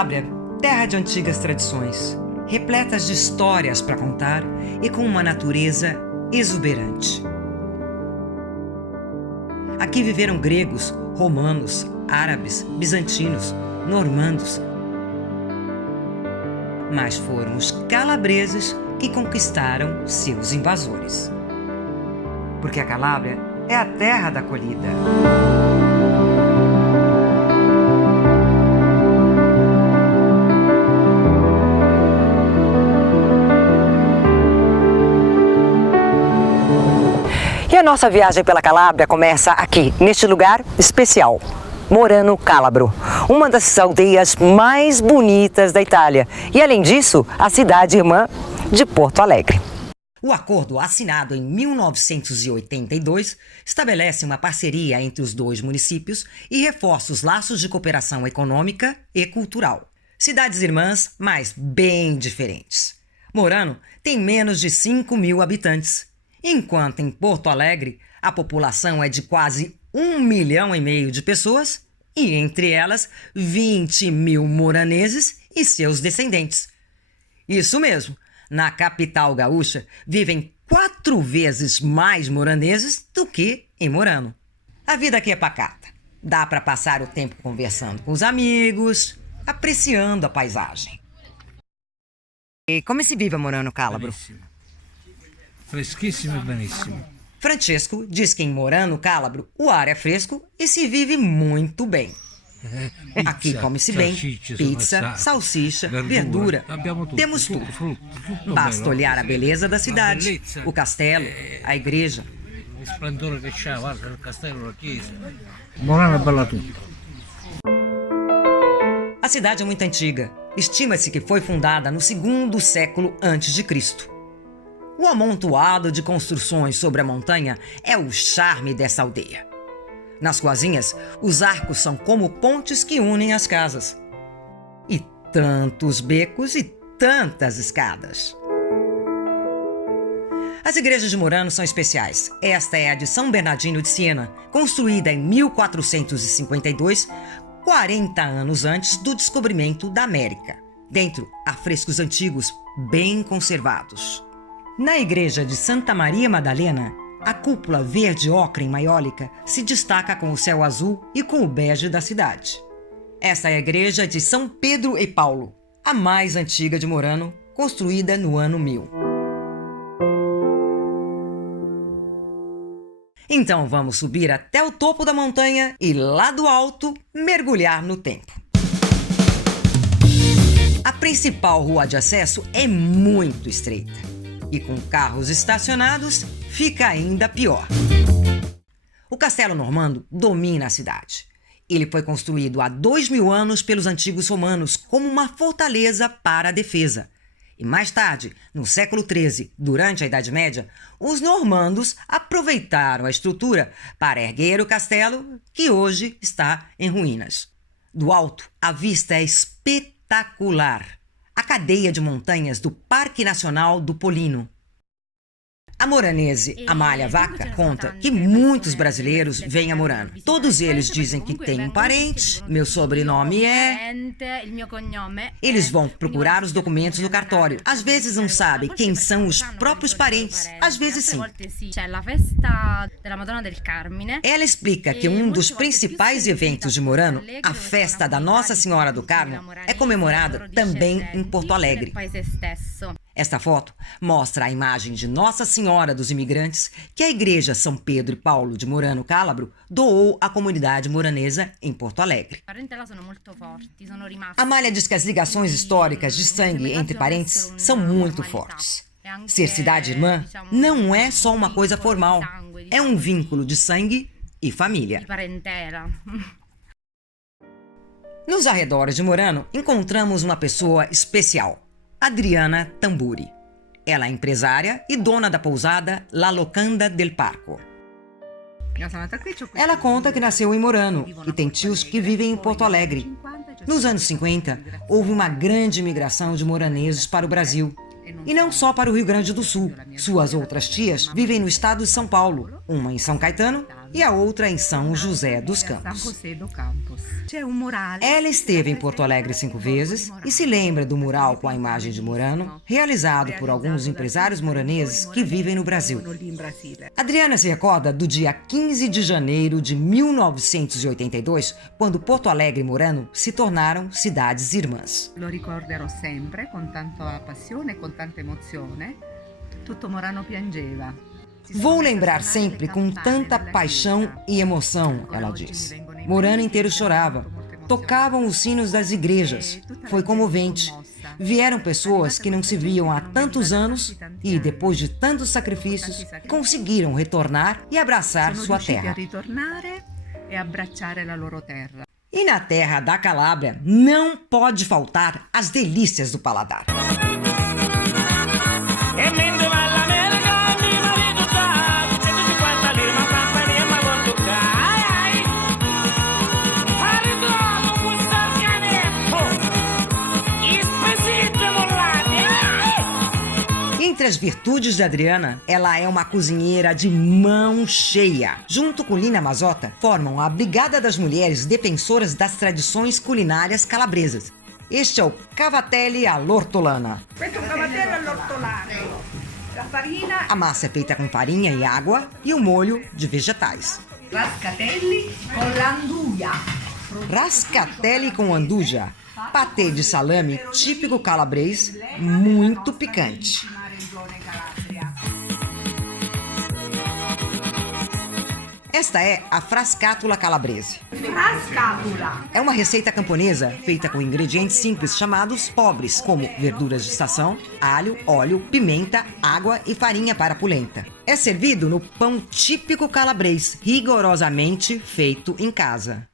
Calábria, terra de antigas tradições, repletas de histórias para contar e com uma natureza exuberante. Aqui viveram gregos, romanos, árabes, bizantinos, normandos. Mas foram os calabreses que conquistaram seus invasores. Porque a Calábria é a terra da acolhida. E a nossa viagem pela Calábria começa aqui, neste lugar especial, Morano Calabro, uma das aldeias mais bonitas da Itália. E, além disso, a cidade irmã de Porto Alegre. O acordo assinado em 1982 estabelece uma parceria entre os dois municípios e reforça os laços de cooperação econômica e cultural. Cidades irmãs, mas bem diferentes. Morano tem menos de 5.000 habitantes. Enquanto em Porto Alegre, a população é de quase 1,5 milhão de pessoas e, entre elas, 20.000 moraneses e seus descendentes. Isso mesmo, na capital gaúcha vivem 4 vezes mais moraneses do que em Morano. A vida aqui é pacata. Dá para passar o tempo conversando com os amigos, apreciando a paisagem. E como se vive a Morano Calabro? Freschissimo e benissimo. Francesco diz que em Morano Calabro o ar é fresco e se vive muito bem. Aqui come-se bem, pizza, salsicha, verdura. Temos tudo. Basta olhar a beleza da cidade, o castelo, a igreja. O splendore che c'ha, guarda il castello, la chiesa. Morano é bella tutto. A cidade é muito antiga. Estima-se que foi fundada no 2º século a.C. O amontoado de construções sobre a montanha é o charme dessa aldeia. Nas ruazinhas, os arcos são como pontes que unem as casas. E tantos becos e tantas escadas. As igrejas de Morano são especiais. Esta é a de São Bernardino de Siena, construída em 1452, 40 anos antes do descobrimento da América. Dentro, há frescos antigos bem conservados. Na igreja de Santa Maria Madalena, a cúpula verde ocre em maiólica se destaca com o céu azul e com o bege da cidade. Essa é a igreja de São Pedro e Paulo, a mais antiga de Morano, construída no ano 1000. Então vamos subir até o topo da montanha e lá do alto mergulhar no tempo. A principal rua de acesso é muito estreita. E com carros estacionados, fica ainda pior. O castelo normando domina a cidade. Ele foi construído há 2.000 anos pelos antigos romanos como uma fortaleza para a defesa. E mais tarde, no século XIII, durante a Idade Média, os normandos aproveitaram a estrutura para erguer o castelo, que hoje está em ruínas. Do alto, a vista é espetacular. A cadeia de montanhas do Parque Nacional do Polino. A moranese Amália Vaca conta que muitos brasileiros vêm a Morano. Todos eles dizem que têm um parente, meu sobrenome é... Eles vão procurar os documentos no cartório. Às vezes não sabem quem são os próprios parentes, às vezes sim. Ela explica que um dos principais eventos de Morano, a festa da Nossa Senhora do Carmo, é comemorada também em Porto Alegre. Esta foto mostra a imagem de Nossa Senhora dos Imigrantes que a Igreja São Pedro e Paulo de Morano Calabro doou à comunidade moranesa em Porto Alegre. Amália diz que as ligações históricas de sangue entre parentes são muito fortes. Ser cidade irmã não é só uma coisa formal, é um vínculo de sangue e família. Nos arredores de Morano, encontramos uma pessoa especial. Adriana Tamburi. Ela é empresária e dona da pousada La Locanda del Parco. Ela conta que nasceu em Morano e tem tios que vivem em Porto Alegre. Nos anos 50, houve uma grande migração de moraneses para o Brasil. E não só para o Rio Grande do Sul. Suas outras tias vivem no estado de São Paulo, uma em São Caetano e a outra em São José dos Campos. Ela esteve em Porto Alegre 5 vezes e se lembra do mural com a imagem de Morano, realizado por alguns empresários moraneses que vivem no Brasil. Adriana se recorda do dia 15 de janeiro de 1982, quando Porto Alegre e Morano se tornaram cidades irmãs. Lo ricorderò sempre con tanta passione e con tanta emozione. Tutto Morano piangeva. Vou lembrar sempre com tanta paixão e emoção, ela diz. Morano inteiro chorava. Tocavam os sinos das igrejas. Foi comovente. Vieram pessoas que não se viam há tantos anos e, depois de tantos sacrifícios, conseguiram retornar e abraçar sua terra. E na terra da Calábria não pode faltar as delícias do paladar. Entre as virtudes de Adriana, ela é uma cozinheira de mão cheia. Junto com Lina Mazzotta, formam a Brigada das Mulheres Defensoras das Tradições Culinárias Calabresas. Este é o Cavatelli all'ortolana. A massa é feita com farinha e água e o molho de vegetais. Rascatelli com l'anduja. Rascatelli com anduja, patê de salame típico calabrês, muito picante. Esta é a frascátula calabrese. Frascátula. É uma receita camponesa feita com ingredientes simples chamados pobres, como verduras de estação, alho, óleo, pimenta, água e farinha para polenta. É servido no pão típico calabrês, rigorosamente feito em casa.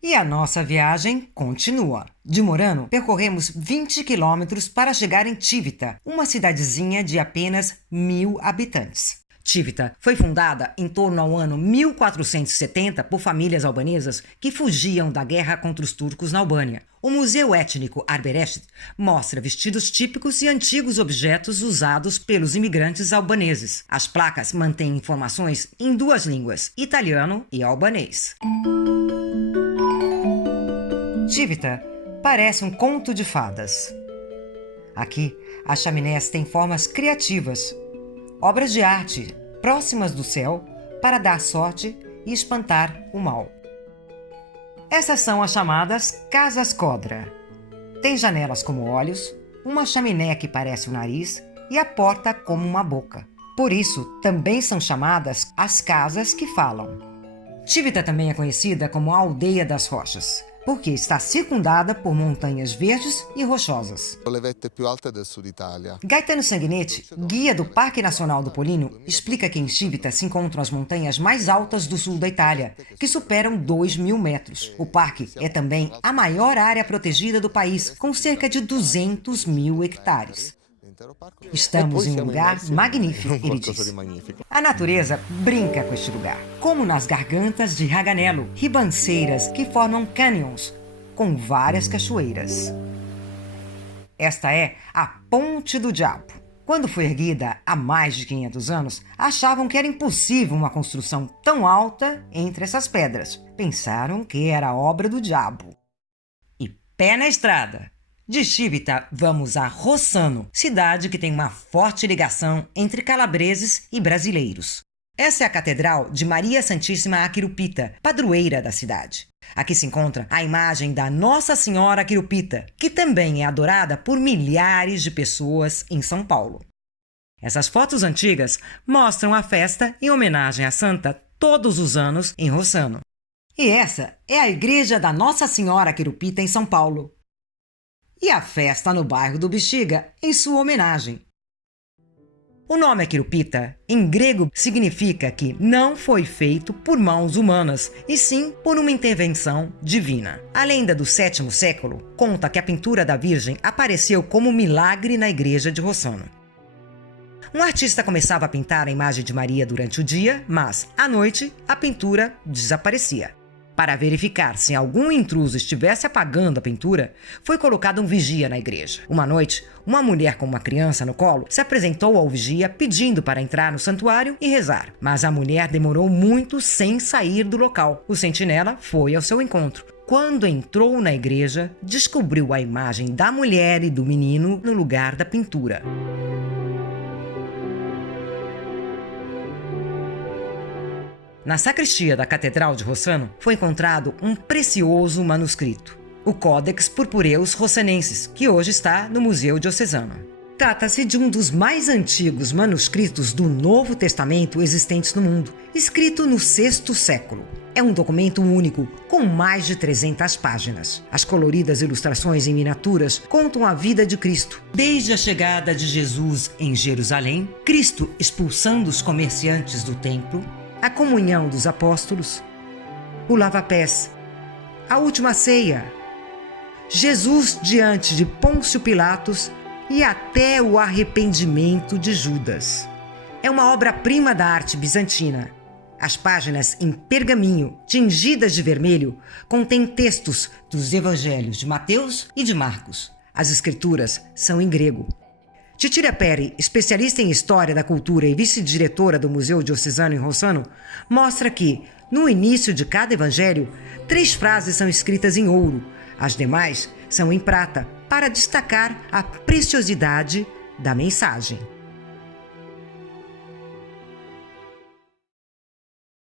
E a nossa viagem continua. De Morano, percorremos 20 quilômetros para chegar em Civita, uma cidadezinha de apenas 1.000 habitantes. Civita foi fundada em torno ao ano 1470 por famílias albanesas que fugiam da guerra contra os turcos na Albânia. O Museu Étnico Arbërecht mostra vestidos típicos e antigos objetos usados pelos imigrantes albaneses. As placas mantêm informações em 2 línguas, italiano e albanês. Civita parece um conto de fadas. Aqui, as chaminés têm formas criativas, obras de arte próximas do céu para dar sorte e espantar o mal. Essas são as chamadas casas Codra. Tem janelas como olhos, uma chaminé que parece um nariz e a porta como uma boca. Por isso, também são chamadas as casas que falam. Civita também é conhecida como a Aldeia das Rochas, porque está circundada por montanhas verdes e rochosas. Gaetano Sanguinetti, guia do Parque Nacional do Pollino, explica que em Civita se encontram as montanhas mais altas do sul da Itália, que superam 2.000 metros. O parque é também a maior área protegida do país, com cerca de 200.000 hectares. Estamos em um lugar magnífico, ele diz. A natureza brinca com este lugar, como nas gargantas de Raganello, ribanceiras que formam canyons, com várias cachoeiras. Esta é a Ponte do Diabo. Quando foi erguida há mais de 500 anos, achavam que era impossível uma construção tão alta entre essas pedras. Pensaram que era obra do diabo. E pé na estrada! De Civita, vamos a Rossano, cidade que tem uma forte ligação entre calabreses e brasileiros. Essa é a Catedral de Maria Santíssima Aquirupita, padroeira da cidade. Aqui se encontra a imagem da Nossa Senhora Aquirupita, que também é adorada por milhares de pessoas em São Paulo. Essas fotos antigas mostram a festa em homenagem à santa todos os anos em Rossano. E essa é a Igreja da Nossa Senhora Aquirupita em São Paulo. E a festa no bairro do Bexiga, em sua homenagem. O nome Aquirupita, em grego, significa que não foi feito por mãos humanas, e sim por uma intervenção divina. A lenda do 7º século conta que a pintura da Virgem apareceu como milagre na igreja de Rossano. Um artista começava a pintar a imagem de Maria durante o dia, mas, à noite, a pintura desaparecia. Para verificar se algum intruso estivesse apagando a pintura, foi colocado um vigia na igreja. Uma noite, uma mulher com uma criança no colo se apresentou ao vigia pedindo para entrar no santuário e rezar. Mas a mulher demorou muito sem sair do local. O sentinela foi ao seu encontro. Quando entrou na igreja, descobriu a imagem da mulher e do menino no lugar da pintura. Na sacristia da Catedral de Rossano foi encontrado um precioso manuscrito, o Codex Purpureus Rossanensis, que hoje está no Museu Diocesano. Trata-se de um dos mais antigos manuscritos do Novo Testamento existentes no mundo, escrito no VI século. É um documento único, com mais de 300 páginas. As coloridas ilustrações em miniaturas contam a vida de Cristo. Desde a chegada de Jesus em Jerusalém, Cristo expulsando os comerciantes do templo, a comunhão dos apóstolos, o lava-pés, a última ceia, Jesus diante de Pôncio Pilatos e até o arrependimento de Judas. É uma obra-prima da arte bizantina. As páginas em pergaminho, tingidas de vermelho, contêm textos dos evangelhos de Mateus e de Marcos. As escrituras são em grego. Titíria Peri, especialista em História da Cultura e vice-diretora do Museu Diocesano em Rossano, mostra que, no início de cada evangelho, 3 frases são escritas em ouro, as demais são em prata, para destacar a preciosidade da mensagem.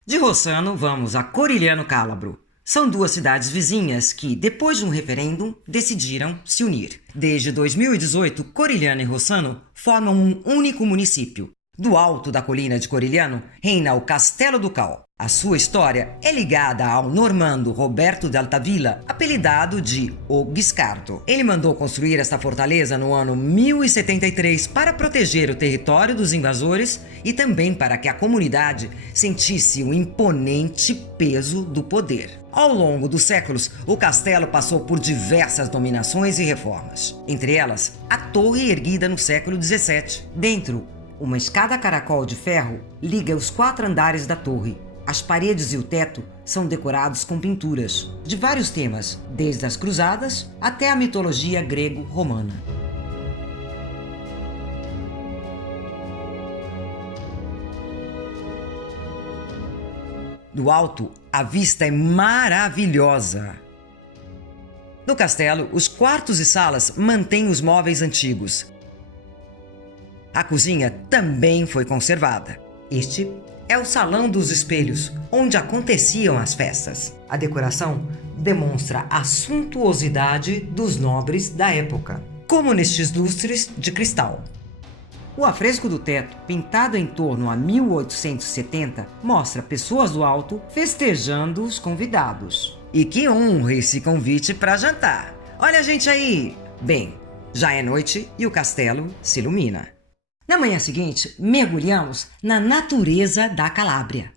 De Rossano, vamos a Corigliano Calabro. São 2 cidades vizinhas que, depois de um referêndum, decidiram se unir. Desde 2018, Corigliano e Rossano formam um único município. Do alto da colina de Corigliano reina o Castelo do Cal. A sua história é ligada ao normando Roberto de Altavilla, apelidado de O Guiscardo. Ele mandou construir esta fortaleza no ano 1073 para proteger o território dos invasores e também para que a comunidade sentisse o imponente peso do poder. Ao longo dos séculos, o castelo passou por diversas dominações e reformas. Entre elas, a torre erguida no século XVII. Dentro, uma escada caracol de ferro liga os 4 andares da torre. As paredes e o teto são decorados com pinturas de vários temas, desde as cruzadas até a mitologia grego-romana. Do alto, a vista é maravilhosa. No castelo, os quartos e salas mantêm os móveis antigos. A cozinha também foi conservada. Este é o Salão dos Espelhos, onde aconteciam as festas. A decoração demonstra a suntuosidade dos nobres da época, como nestes lustres de cristal. O afresco do teto, pintado em torno a 1870, mostra pessoas do alto festejando os convidados. E que honra esse convite para jantar! Olha a gente aí! Bem, já é noite e o castelo se ilumina. Na manhã seguinte, mergulhamos na natureza da Calábria.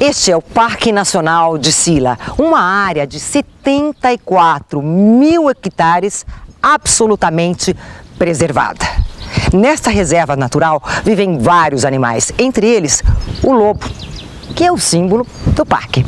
Este é o Parque Nacional de Sila, uma área de 74 mil hectares absolutamente preservada. Nesta reserva natural vivem vários animais, entre eles o lobo, que é o símbolo do parque.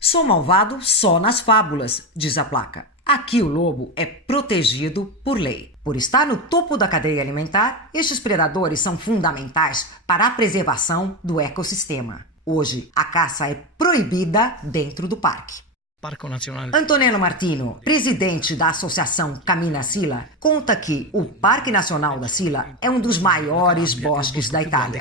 Sou malvado só nas fábulas, diz a placa. Aqui o lobo é protegido por lei. Por estar no topo da cadeia alimentar, estes predadores são fundamentais para a preservação do ecossistema. Hoje, a caça é proibida dentro do parque. Parco Nazionale. Antonello Martino, presidente da Associação Cammina Sila, conta que o Parque Nacional da Sila é um dos maiores bosques da Itália.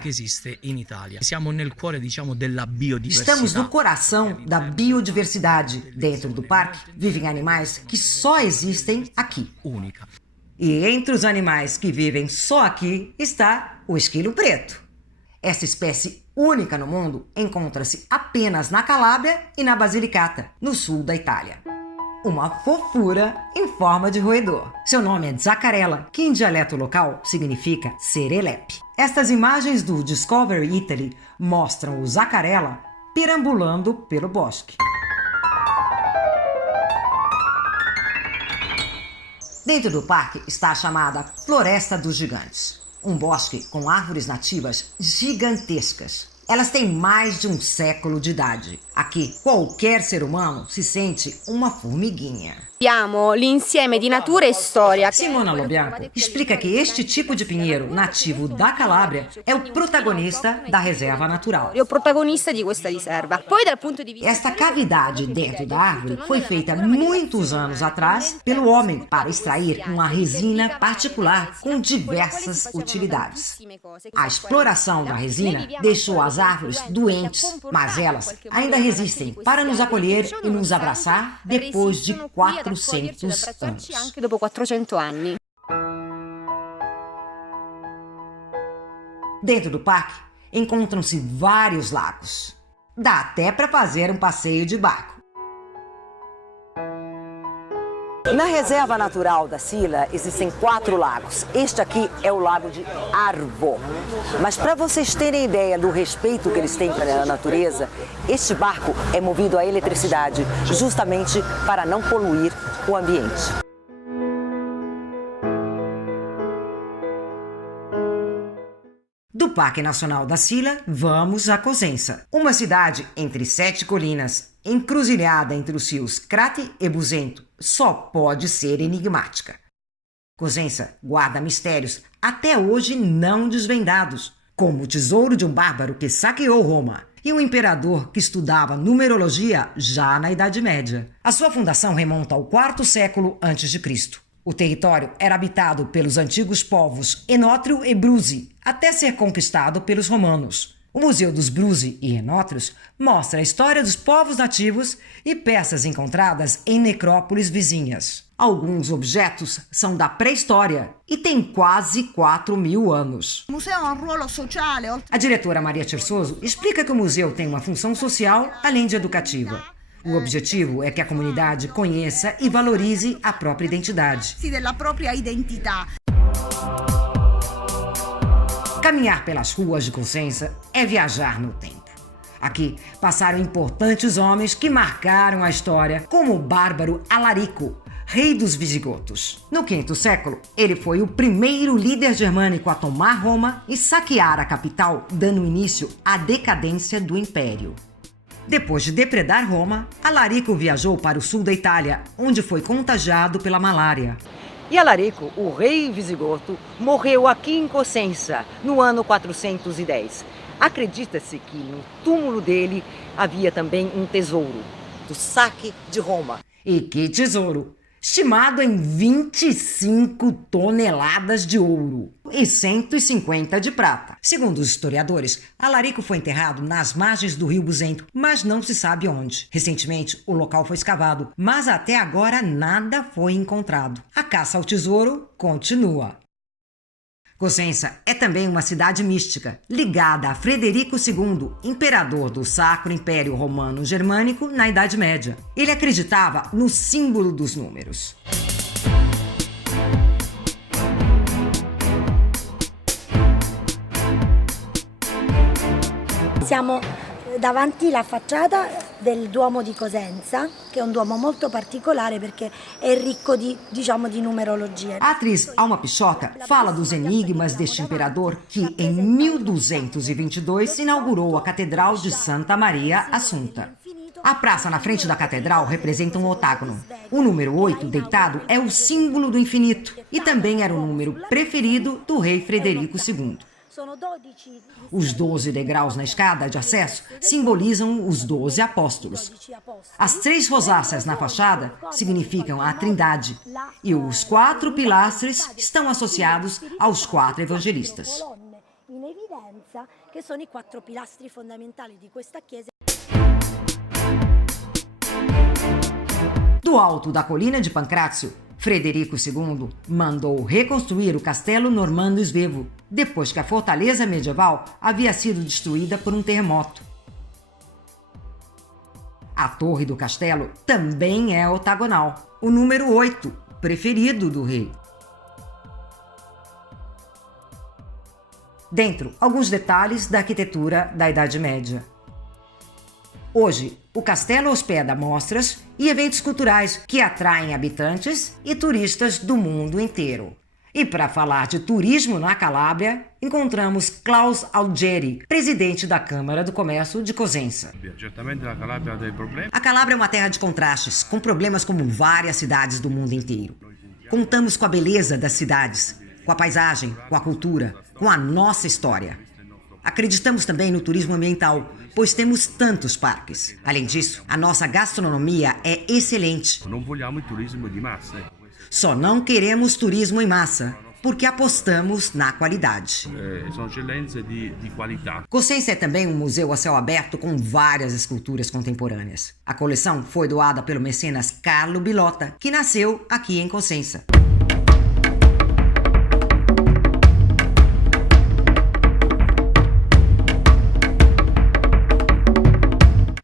Estamos no coração da biodiversidade. Dentro do parque vivem animais que só existem aqui. Única. E entre os animais que vivem só aqui está o esquilo preto. Essa espécie única no mundo encontra-se apenas na Calábria e na Basilicata, no sul da Itália. Uma fofura em forma de roedor. Seu nome é Zaccarella, que em dialeto local significa serelepe. Estas imagens do Discovery Italy mostram o Zaccarella perambulando pelo bosque. Dentro do parque está a chamada Floresta dos Gigantes. Um bosque com árvores nativas gigantescas. Elas têm mais de um século de idade. Aqui, qualquer ser humano se sente uma formiguinha. Abbiamo l'insieme di natura e storia. Simona Lobianco explica que este tipo de pinheiro nativo da Calábria é o protagonista da reserva natural. È il protagonista di questa riserva. Poi dal punto di vista Esta cavidade dentro da árvore foi feita muitos anos atrás pelo homem para extrair uma resina particular com diversas utilidades. A exploração da resina deixou as árvores doentes, mas elas ainda resistem para nos acolher e nos abraçar depois de 400 anos. Anche dopo 400 anni. Dentro do parque encontram-se vários lagos. Dá até para fazer um passeio de barco. Na reserva natural da Sila existem 4 lagos. Este aqui é o lago de Arvo. Mas para vocês terem ideia do respeito que eles têm pela natureza, este barco é movido a eletricidade, justamente para não poluir o ambiente. Do Parque Nacional da Sila, vamos a Cosenza, uma cidade entre 7 colinas, encruzilhada entre os rios Crate e Busento, só pode ser enigmática. Cosenza guarda mistérios até hoje não desvendados, como o tesouro de um bárbaro que saqueou Roma e um imperador que estudava numerologia já na Idade Média. A sua fundação remonta ao IV século a.C. O território era habitado pelos antigos povos Enótrio e Bruzi, até ser conquistado pelos romanos. O Museu dos Bruzi e Enótrios mostra a história dos povos nativos e peças encontradas em necrópolis vizinhas. Alguns objetos são da pré-história e têm quase 4.000 anos. O museu ha um ruolo sociale. A diretora Maria Cersoso explica que o museu tem uma função social além de educativa. O objetivo é que a comunidade conheça e valorize a própria identidade. Della propria identità. Caminhar pelas ruas de Cosenza é viajar no tempo. Aqui passaram importantes homens que marcaram a história, como o bárbaro Alarico, rei dos visigotos. No V século, ele foi o primeiro líder germânico a tomar Roma e saquear a capital, dando início à decadência do império. Depois de depredar Roma, Alarico viajou para o sul da Itália, onde foi contagiado pela malária. E Alarico, o rei visigoto, morreu aqui em Cosenza, no ano 410. Acredita-se que no túmulo dele havia também um tesouro, do saque de Roma. E que tesouro! Estimado em 25 toneladas de ouro e 150 de prata. Segundo os historiadores, Alarico foi enterrado nas margens do rio Busento, mas não se sabe onde. Recentemente, o local foi escavado, mas até agora nada foi encontrado. A caça ao tesouro continua. Cosenza é também uma cidade mística, ligada a Frederico II, imperador do Sacro Império Romano Germânico na Idade Média. Ele acreditava no símbolo dos números. Siamo davanti alla facciata del Duomo di Cosenza, che è un duomo molto particolare perché è ricco di numerologia. A atriz Alma Pichota fala dos enigmas deste imperador que, em 1222, inaugurou a Catedral de Santa Maria Assunta. A praça na frente da catedral representa um octágono. O número 8, deitado, é o símbolo do infinito e também era o número preferido do rei Frederico II. Os 12 degraus na escada de acesso simbolizam os 12 apóstolos. As 3 rosáceas na fachada significam a Trindade e os 4 pilastres estão associados aos 4 evangelistas. Do alto da colina de Pancrácio, Frederico II mandou reconstruir o castelo normando Svevo, depois que a fortaleza medieval havia sido destruída por um terremoto. A torre do castelo também é octagonal, o número 8, preferido do rei. Dentro, alguns detalhes da arquitetura da Idade Média. Hoje, o castelo hospeda mostras e eventos culturais que atraem habitantes e turistas do mundo inteiro. E para falar de turismo na Calábria, encontramos Klaus Algeri, presidente da Câmara do Comércio de Cosenza. A Calábria é uma terra de contrastes, com problemas como várias cidades do mundo inteiro. Contamos com a beleza das cidades, com a paisagem, com a cultura, com a nossa história. Acreditamos também no turismo ambiental, pois temos tantos parques. Além disso, a nossa gastronomia é excelente. Só não queremos turismo em massa, porque apostamos na qualidade. São excelência de qualidade. Cosenza é também um museu a céu aberto com várias esculturas contemporâneas. A coleção foi doada pelo mecenas Carlo Bilotta, que nasceu aqui em Cosenza.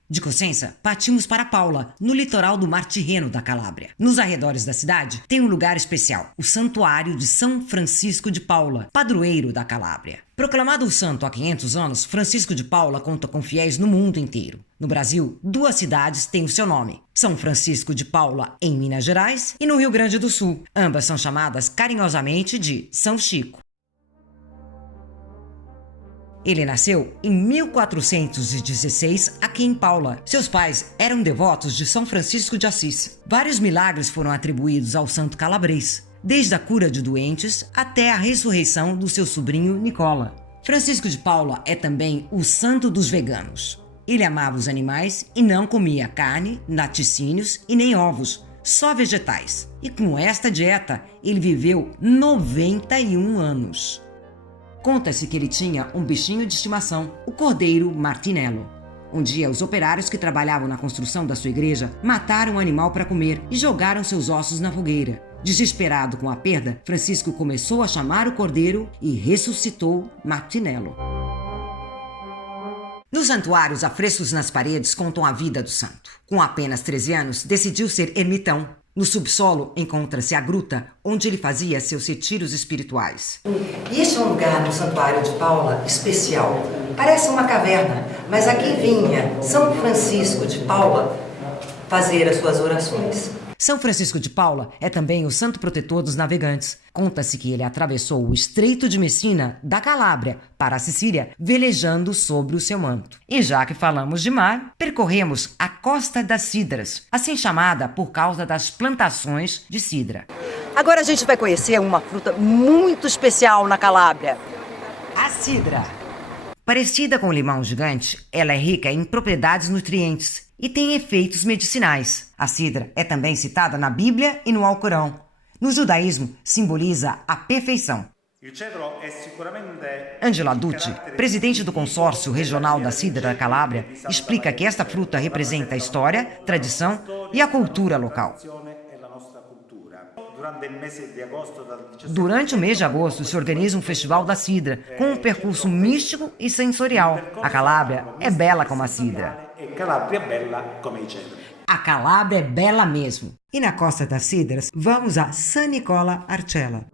De Cosenza, partimos para Paula, no litoral do Mar Tirreno da Calábria. Nos arredores da cidade tem um lugar especial, o Santuário de São Francisco de Paula, padroeiro da Calábria. Proclamado o santo há 500 anos, Francisco de Paula conta com fiéis no mundo inteiro. No Brasil, 2 cidades têm o seu nome: São Francisco de Paula, em Minas Gerais, e no Rio Grande do Sul. Ambas são chamadas carinhosamente de São Chico. Ele nasceu em 1416 aqui em Paula. Seus pais eram devotos de São Francisco de Assis. Vários milagres foram atribuídos ao santo calabrês, desde a cura de doentes até a ressurreição do seu sobrinho Nicola. Francisco de Paula é também o santo dos veganos. Ele amava os animais e não comia carne, laticínios e nem ovos, só vegetais. E com esta dieta, ele viveu 91 anos. Conta-se que ele tinha um bichinho de estimação, o cordeiro Martinello. Um dia, os operários que trabalhavam na construção da sua igreja mataram o animal para comer e jogaram seus ossos na fogueira. Desesperado com a perda, Francisco começou a chamar o cordeiro e ressuscitou Martinello. Nos santuários, afrescos nas paredes contam a vida do santo. Com apenas 13 anos, decidiu ser ermitão. No subsolo encontra-se a gruta, onde ele fazia seus retiros espirituais. E este é um lugar no Santuário de Paula especial. Parece uma caverna, mas aqui vinha São Francisco de Paula fazer as suas orações. São Francisco de Paula é também o santo protetor dos navegantes. Conta-se que ele atravessou o Estreito de Messina, da Calábria, para a Sicília, velejando sobre o seu manto. E já que falamos de mar, percorremos a Costa das Cidras, assim chamada por causa das plantações de cidra. Agora a gente vai conhecer uma fruta muito especial na Calábria: a cidra. Parecida com o limão gigante, ela é rica em propriedades nutrientes e tem efeitos medicinais. A cidra é também citada na Bíblia e no Alcorão. No judaísmo, simboliza a perfeição. Angelo Aducci, presidente do consórcio regional da cidra da Calábria, explica que esta fruta representa a história, tradição e a cultura local. Durante o mês de agosto se organiza um festival da cidra, com um percurso místico e sensorial. A Calábria é bela como a cidra. A Calábria é bela mesmo. E na Costa das Cidras, vamos a San Nicola Arcella.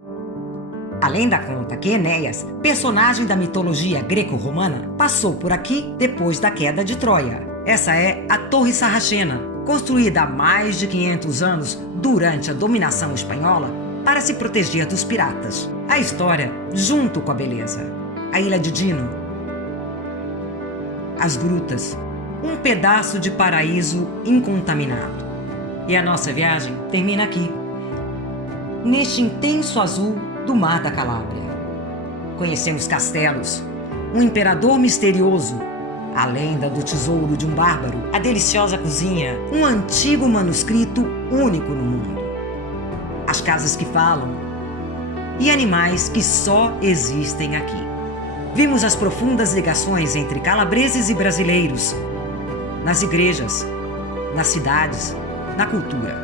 Além da conta que Enéas, personagem da mitologia greco-romana, passou por aqui depois da queda de Troia. Essa é a Torre Sarracena, construída há mais de 500 anos durante a dominação espanhola para se proteger dos piratas. A história junto com a beleza. A Ilha de Dino, as grutas, um pedaço de paraíso incontaminado. E a nossa viagem termina aqui, neste intenso azul do Mar da Calábria. Conhecemos castelos, um imperador misterioso, a lenda do tesouro de um bárbaro, a deliciosa cozinha, um antigo manuscrito único no mundo, as casas que falam e animais que só existem aqui. Vimos as profundas ligações entre calabreses e brasileiros, nas igrejas, nas cidades, na cultura.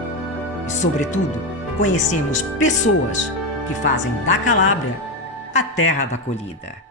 E, sobretudo, conhecemos pessoas que fazem da Calábria a terra da acolhida.